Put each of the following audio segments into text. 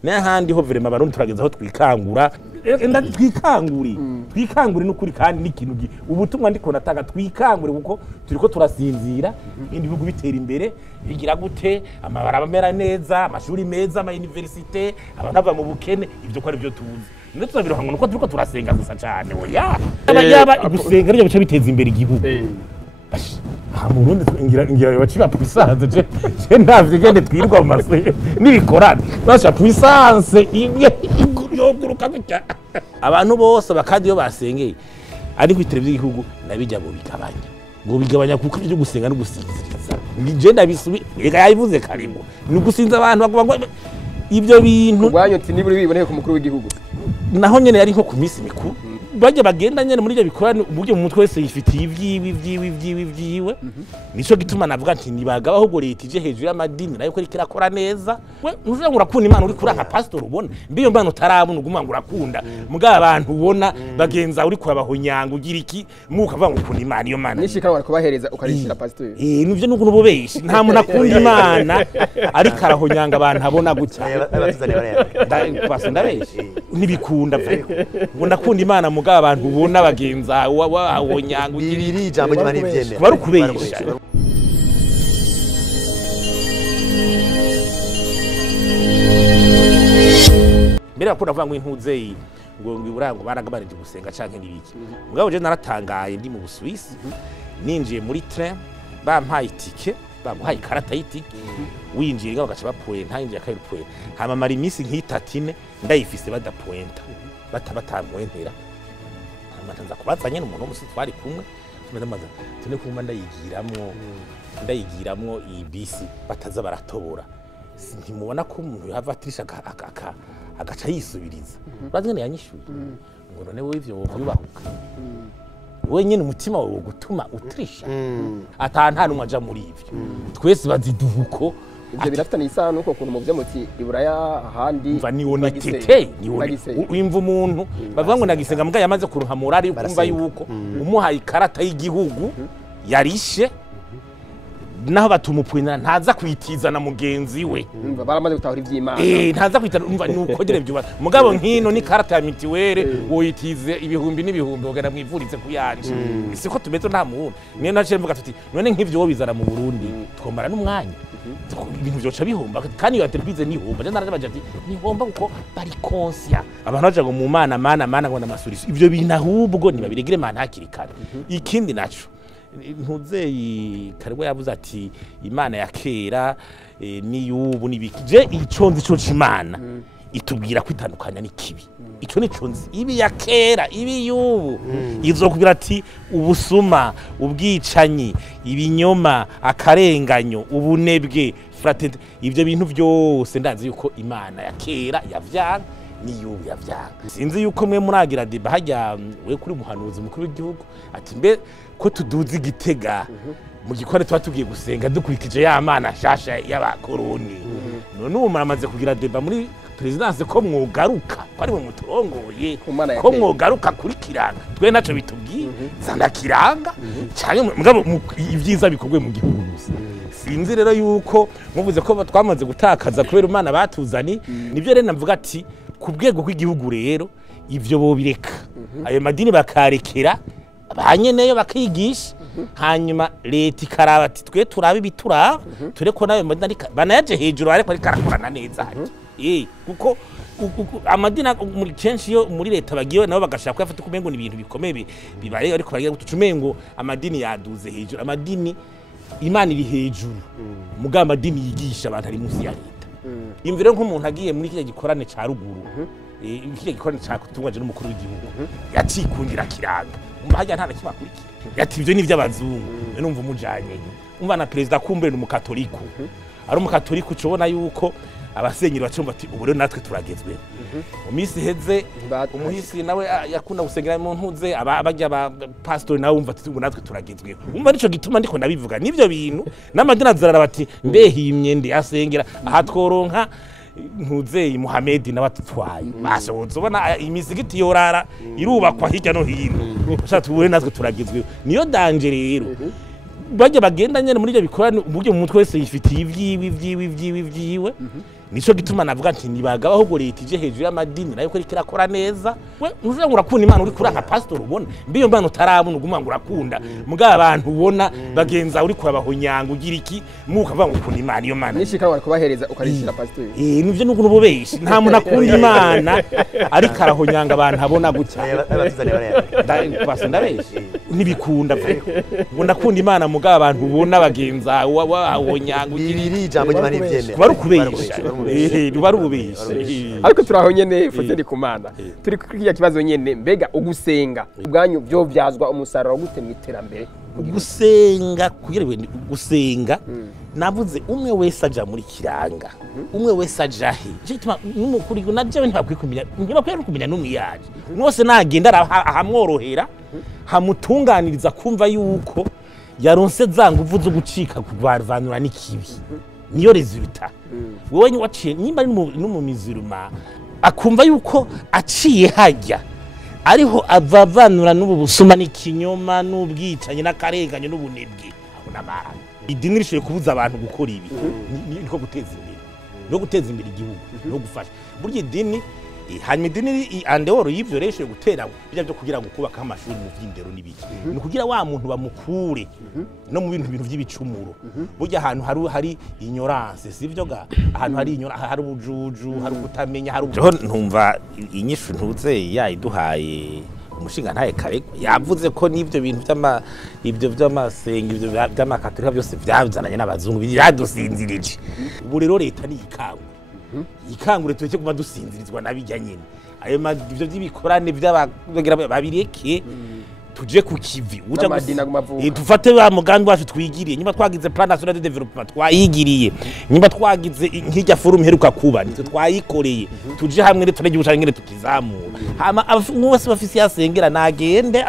n'ahandi ho verema abarundi turageza aho twikangura twikanguri n'ukuri kandi n'ikintu ubutumwa ndiko natanga twikangure kuko turiko turasinzira ibindi bihugu bitera imbere bigira gute amabaraba mera neza amashuri meza ama universite abantu bava mu bukene ivyo ko ari byo tuzi none tuzabirohango nuko turiko turasenga gusa cyane oya yaba gusenga ryo bice biteza imbere igihugu mu Burundi ngira baciba puissance je ndavye gende twirwa mu maswe nibikorane basha puissance imwe yoguruka gutya abantu bose bakandi yo basengeye ari kwitire by'igihugu nabijya mu bigabanya ngo bigabanya kuko byo gusenga no gusinziriza nje ndabisubi reka yayivuze karimo ni gusinza abantu bakuba ngo ibyo bintu gwanyoti niburi biboneye ku mukuru w'igihugu naho nyene yari nko ku misi mikuru baje bagenda nyene muri byo bikorane uburyo mu mutwe wese yifitiye ivyiwe nico gituma navuga nti nibagaba ahubwo leta ije hejuru y'amadini nayo ko ikirakora neza we uje urakunda imana uri kuri aka pastor ubona mbiyo mbana utarabona uguma ngo urakunda muga abantu ubona bagenza uri kwabahonyanga ugira iki mukavuga ngo ukunda imana iyo mana nishika wari kubahereza ukarishira pastor nivyo nuko nububeshi nta muntu akunda imana ari karahonyanga abantu abona gutya ndabeshi nibikunda ngo ndakunda imana muga abantu ubona bagenza wahonyanga ibiri ijambo nyuma n'ivyemera bari kubesha mbere akunda kuvuga ngo intuzeyi ngo iburango baragabanije gusenga canke nibiki mugabo je naratangaye ndi mu Busuwisi ninjiye muri train bampaye itike bamuhaye ikarata y'itike winjiye ngo bagaca bapoye ntangiye akayiri poye hama mari imisi nk'itatine ndayifise badapointa batamwentera amatanza kubatsanye n'umuntu w'umusi twari kumwe ndamaza tune kuma ndayigiramwo iyi bisi bataza baratobora ntimubona ko umuntu yava atirisha agaca yisubiriza bazene yanyishuye ngo none wowe ivyo wovyubahuka wenyene umutima wawe gutuma utirisha nta numwe aja muri ivyo twese baziduhuko ivyo birafitanye isano uko kuntu muvyo muti iburaya ahandi mva niwone tete niwone wimva umuntu bavuga ngo nagisenga mbwa yamaze kuruhamura ari kumva yuko umuhaye ikarata y'igihugu yarishe naho batumupwina ntaza kwitizana mugenzi we baramaze gutahura ivy'Imana ntaza kwitana umva nuko gere byo mugabo nkino ni karata ya mitiwere woyitize ibihumbi n'ibihumbi ogana mwivurize kuyanje siko tumeze nta muntu niyo nace mvuga tuti none nk'ivyo wo bizana mu Burundi twomara n'umwanya ibintu byoca bihomba kandi iyo entreprise ni homba je naraje bajati ni homba kuko bari conscient abantu baje ngo mu mana ngo namasuriso ivyo bintu ahubwo ni babirigire mana hakirikana ikindi naco ntuzeyi karibwo yavuze ati imana ya kera ni yubu nibikije iconzi cyo c'imana itubwira kwitandukanya n'ikibi ico niconzi ibi ya kera ibi yubu izokubwira ati ubusuma ubwicanyi ibinyoma akarenganyo ubunebwe fratete ivyo bintu byose ndazi yuko imana ya kera yavyanga niyubu yavyanga sinzi yuko mwe muragira deba hajya we kuri muhanuzi mukuru w'igihugu ati mbe ko tuduzi Gitega mu gikore twatugiye gusenga dukurikije ya mana shasha y'abakoroni none ubu maramaze kugira deba muri presidence ko mwogaruka kwari mu muturongoye ko mwogaruka kuri kiranga twe naco bitubwiye zana kiranga cyane mugabo ivyiza bikorwe mu gihugu gusa sinzi rero yuko muvuze ko twamaze gutakaza kubera umana batuzani nivyo rero navuga ati kubwego kw'igihugu rero ivyo bo bireka ayo madini bakarekera abanyeneyo bakigisha hanyuma leta ikaraba ati twe turabe ibituraba tureko nayo madini banayaje hejuru ariko ari karakorana neza kuko amadini muri kenshi yo muri leta bagiye nabo bagashaka kwafata kumengo ni ibintu bikomeye bibareye ariko baragira gutucumengo amadini yaduze hejuru amadini imana iri hejuru muga amadini yigisha abantu ari munsi ya leta imvire nk'umuntu agiye muri kije gikorane ca ruguru kije gikorane ca kutungwaje n'umukuru w'igihugu yacikundira kiranga umbaje nta nakibakurikira yati ivyo ni vy'abazungu numva umujanye umva na president kumbere n'umukatoliku ari umukatoliku cobona yuko abasenyeri bacumva ati ubu rero natwe turagezwe mu minsi heze umuhisi nawe yakunda gusengera mu ntuze abajya ba pastor nawe umva ati ubu natwe turagezwe umva nico gituma ndiko ndabivuga nivyo bintu n'amadina azarara bati mbehimye ndi asengera aha tworonka ntuzeye Muhammad n'abatutwaye bashoboze ubona imisigiti yorara irubakwa hirya no hino ushaka tubure natwe turagezwe niyo danger rero baje bagenda nyene muri byo bikorana uburyo mu mutwe wese yifitiye ivyiwe nico gituma navuga nti nibagaba ahubwo leta ije hejuru y'amadini nayo ko irakora neza we uvuga ngo urakunda Imana uri kuri aka pastor ubona mbiyo mbana utarabona uguma ngo urakunda mbwa abantu ubona bagenza uri kurabahonyanga ugira iki mukavuga ngo ukunda Imana iyo Mana nishika wari kubahereza ukarishira pastor nivyo nuko nububeshi nta muntu akunda Imana ariko arahonyanga abantu abona gutya ndabeshi nibikunda ngo ndakunda Imana mugaba abantu ubona bagenza wahonyanga iri jambo nyuma n'ivyene bari kubesha bari ububesha ariko turaho nyene Faustin NDIKUMANA turi kwiya kibazo nyene mbega ugusenga ubwanyu byo byazwa umusaruro gute mu iterambere gusenga kugirewe gusenga navuze umwe wese aja muri kiranga umwe wese aja he cyituma n'umukuri naje ntibakwiye n'umwiyaje mwose nagenda ahamworohera hamutunganiriza kumva yuko yaronse za nguvu zo gucika kuvanura n'ikibi niyo resulta wowe waciye nimba n'umumiziruma akumva yuko aciye hajya ariho avavanura n'ubu busuma n'ikinyoma n'ubwicanye n'akarenganye n'ubunebwe abona mara idini rishoye kubuza abantu gukora ibi niko guteza imbere igihugu no gufasha burya idini hanyuma idini andeworo y'ivyo reshoye gutera bijya byo kugira ngo kubaka amashuri mu vy'indero n'ibiki ni kugira wa muntu bamukure no mu bintu by'ibicumuro burya ahantu hari ignorance sivyo ga ahantu hari ignorance hari ubujuju hari kutamenya hari ntumva inyishu ntuze yayiduhaye umushinga ntaye kare yavuze ko n'ivyo bintu by'amasenga ivyo by'amakatolika byose byazananye n'abazungu biradusinzirije ubu rero leta ni ikangu ikangure tuweke kuma dusinzirizwa nabijya nyene ayo ivyo by'ibikorane babireke tuje ku kivi tufate ba mugambi wacu twigiriye nyuma twagize plan national de development twayigiriye nyuma twagize nk'ijya forum heruka kuba nitwe twayikoreye tuje hamwe rero tunagiye gushaka ngene tukizamura hama bose bafisi yasengera nagende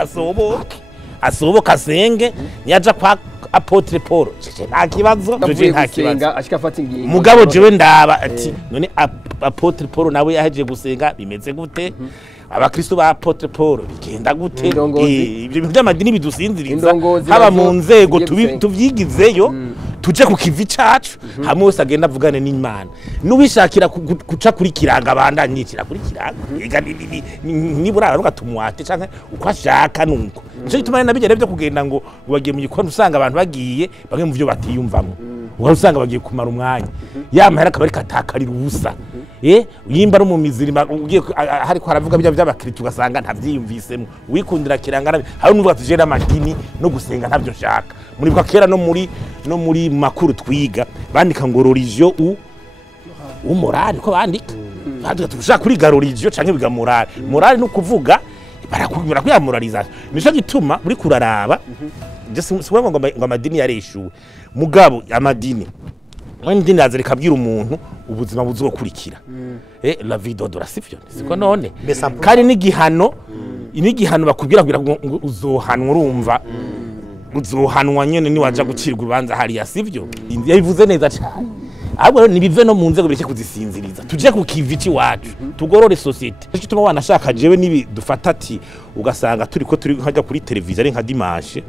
asoboka asenge nyaja kwa Apotre Paul nta kibazo tuje nta kibazo ashika afata ingingo mugabo jewe ndaba ati none Apotre Paul nawe yaheje gusenga bimeze gute abakristo ba Apotre Paul bigenda gute ibyo bintu by'amadini bidusinziriza haba mu nzego tuvyigizeyo tuje ku kivi cacu hamwe wese agenda avugane n'Imana nubishakira guca kuri kiranga bandanyikira kuri kiranga nibura aruka tumwate canke uko ashaka nuko nico gituma nabigere byo kugenda ngo bagiye mu gikoni usanga abantu bagiye bamwe mu byo batiyumvamo usanga bagiye kumara umwanya yamahera akabari katakarira ubusa yimba ari mu mizirima ugiye hariko haravuga bijya by'abakristo ugasanga ntavyiyumvisemo wikundira kiranga hari n'uvuga tuje n'amadini no gusenga ntavyo shaka muri kwa kera no muri makuru twiga bandika ngo religion u morale ko bandika baduka tushaka kuri religion canke biga morale no kuvuga barakubwira kwiyamoraliza nico gituma muri kuraraba siwe ngo amadini yareshuwe mugabo amadini ndini yazere kabwira umuntu ubuzima buzokurikira la vie d'odora sivyo siko none kandi n'igihano bakubwira ngo uzohanwa urumva uzohanwa nyene ni waja gucirwa ubanza hariya sivyo yabivuze neza cyane ahubwo nibive no mu nzego bireke kuzisinziriza tuje ku kivici wacu tugorore societe cyo tuma wanashaka jewe nibi dufata ati ugasanga turi hajya kuri televiziyo ari nka dimanche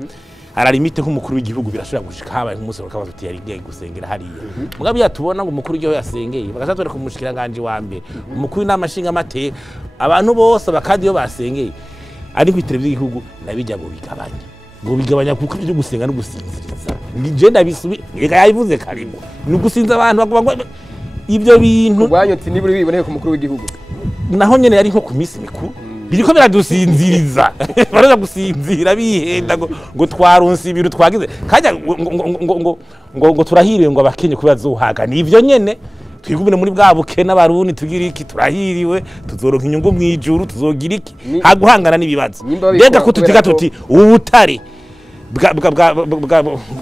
aralimite nk'umukuru w'igihugu birashobora gushika habaye nk'umusoro kabazo tiyari ngiye gusengera hariya mugabe yatubona ngo umukuru w'igihugu yasengeye bagashatore kumushikira nganje wa mbere umukuru n'amashinga amateka abantu bose bakandi yo basengeye ari ku televiziyo y'igihugu nabijya ngo bigabanya kuko byo gusenga no gusinziriza nije ndabisubi yega yayivuze karimo ni gusinza abantu bakuba ibyo bintu ubwanyo ati niburi biboneye ku mukuru w'igihugu naho nyene yari nko ku minsi mikuru biriko biradusinziriza baraza gusinzira bihenda ngo twaronse ibintu twagize kajya ngo turahiriwe ngo abakenye kubazohaga nivyo nyene twigumene muri bwa bukene abarundi tugira iki turahiriwe tuzoronka inyungu mu ijuru tuzogira iki haguhangana n'ibibazo mbega ko tutiga tuti ubutare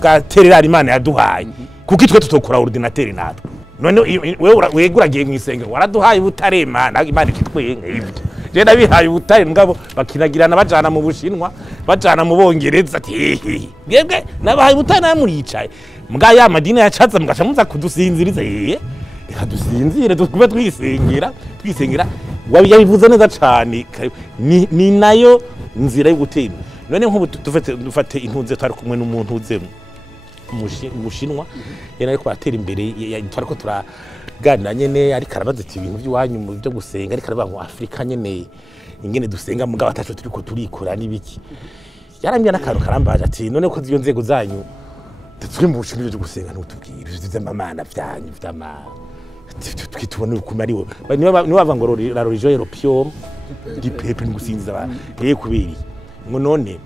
bwa terera Imana yaduhaye kuko itwe tutokora ordinateur natwe none wewe weguragiye mu isengero waraduhaye ubutare Imana ikitwenga ivyo je nabihaye ubutare ngabo bakinagirana bajana mu Bushinwa bajana mu Bongereza ati bwebwe nabahaye ubutare namuricaye mbwa ya madini yacaza mugaca muza kudusinziriza dusinzire tukube twisengera yabivuze neza cyane ni nayo nzira yo gutera none nko dufate intunze twari kumwe n'umuntu uzemo Mushinwa yena ariko batera imbere twariko turaganira nyene ariko arabaza ati ibintu by'iwanyu mu byo gusenga ariko aravuga ngo Afrika nyene ingene dusenga mugabo ataco turiko turikora nibiki yarambye n'akantu karambaje ati none ko ziyo nzego zanyu twe mu Bushinwa byo gusenga ntutubwire vy'amana vyanyu vy'ama twitubona uko mariwo niba bava ngo la religion européenne di pepe ngusinza ba kubiri ngo none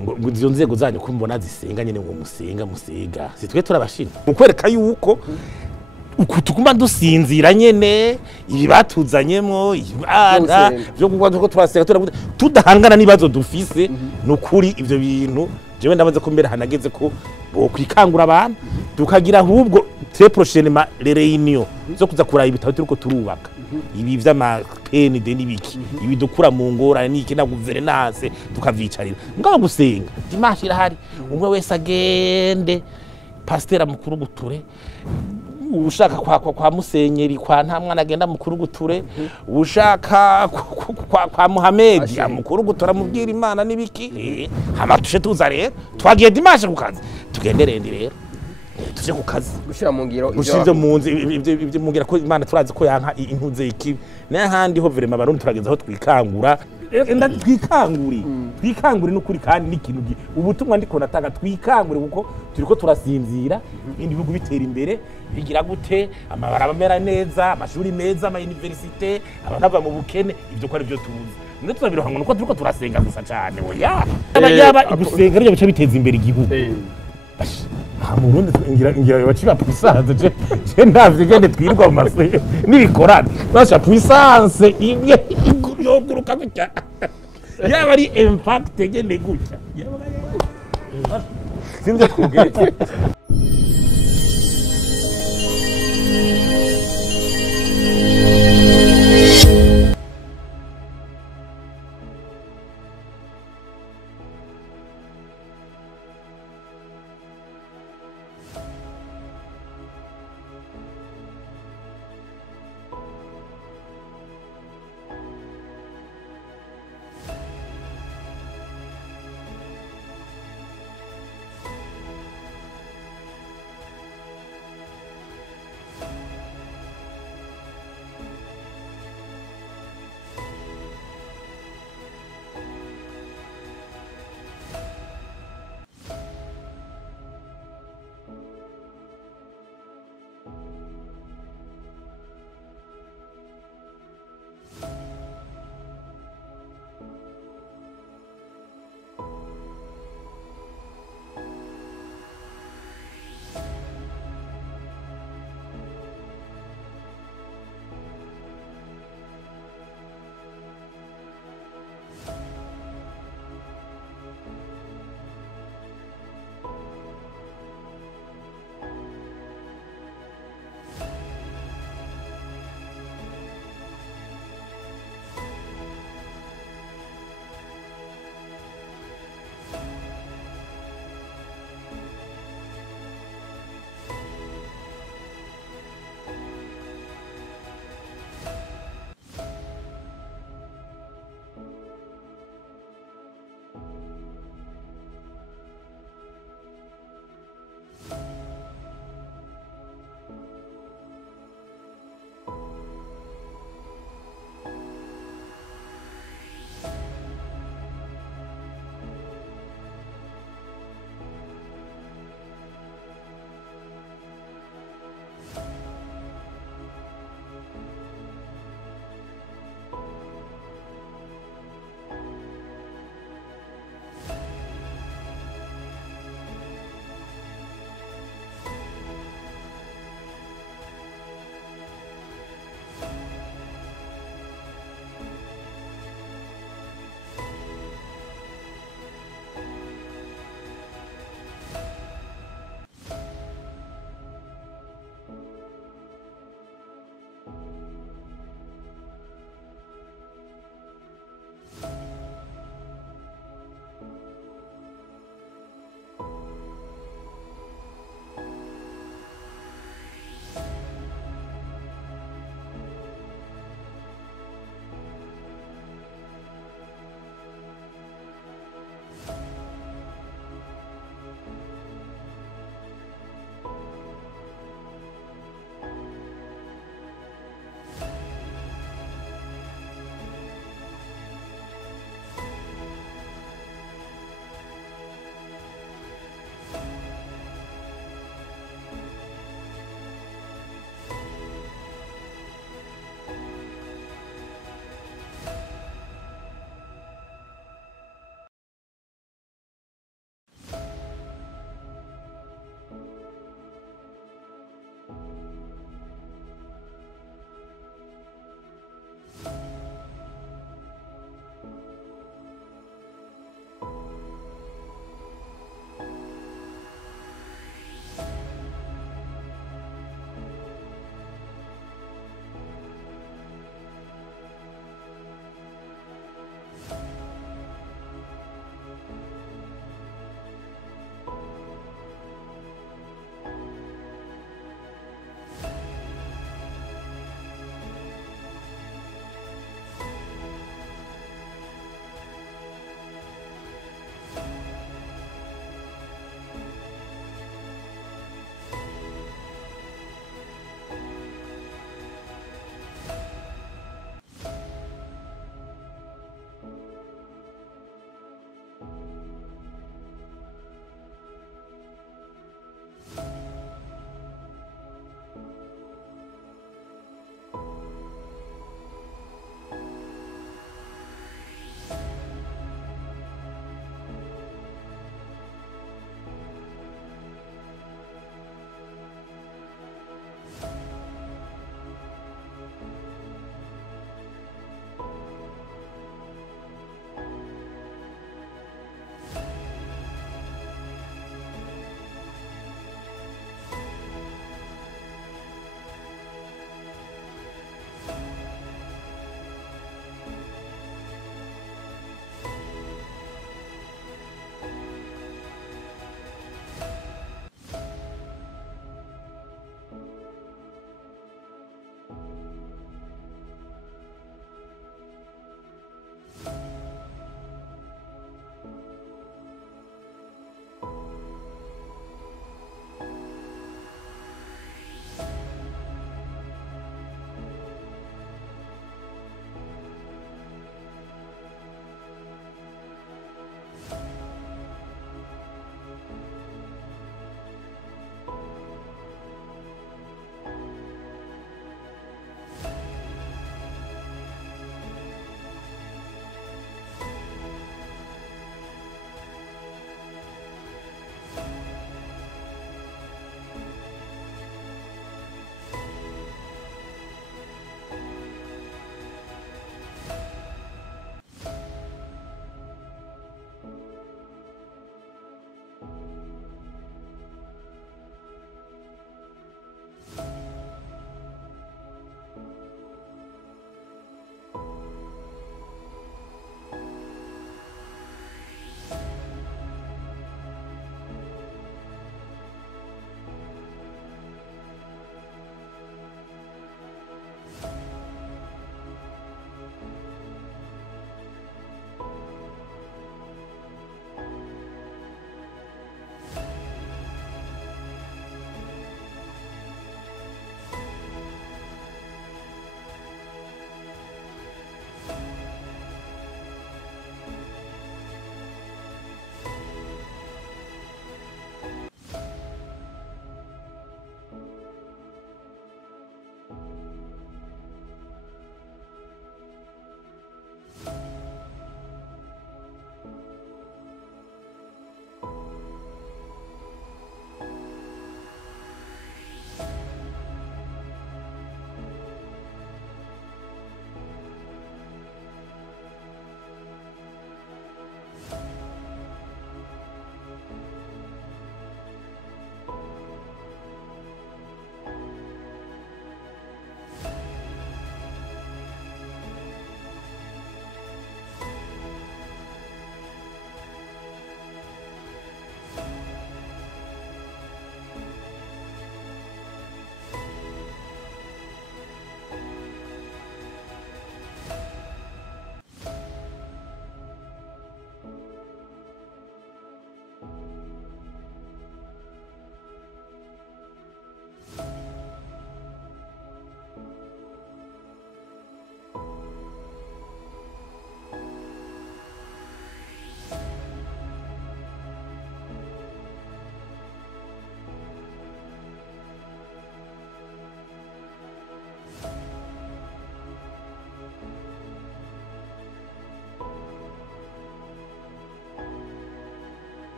ngo izo nzego zanyu ko mbona zisenga nyene ngo musega si twe turabashina mukwereka yuko tukuma dusinzira nyene ibi batuzanyemo ibana byo kuvuga ko turasenga tudahangana nibazo dufise nukuri ivyo bintu jewe ndabaza ko mbere hanageze ko bo kwikangura abantu tukagira ahubwo très prochainement les réunions zo kuza kuraba ibitabo turiko turubaka ibi vy'amapeni de nibiki ibi dukura mu ngora niki na guverinance tukavicarira ngabo gusenga dimanche irahari umwe wese agende pasteur mukuru guture ushaka kwa musenyeri kwa nta mwana agenda mukuru guture ushaka kwa Muhammad mukuru gutora mubwira Imana nibiki hamatushe tuza rero twagiye dimanche ku kazi tugenderendi rero tuje ku kazi gushira mu ngiro gushize mu nzi ibyo mugira ko Imana turazi ko yanka intuze iki n'ahandi ho vraiment abarundi turageza aho twikangura twikanguri n'ukuri kandi n'ikintu ubutumwa ndiko natanga twikangure kuko turiko turasinzira ibindi bihugu bitera imbere bigira gute amabaraba mera neza amashuri meza ama université abanava mu bukene ibyo ko ari byo tuzi none tuzabirohango nuko turiko turasenga gusa cyane oya yaba gusenga ryo bice biteza imbere igihugu Murundi ngira baciba puissance je ndavye gende twirwa mu masenga nibikorana basha puissance imwe yoguruka gutya yaba ari impact gende gutya yaba sinze kugeta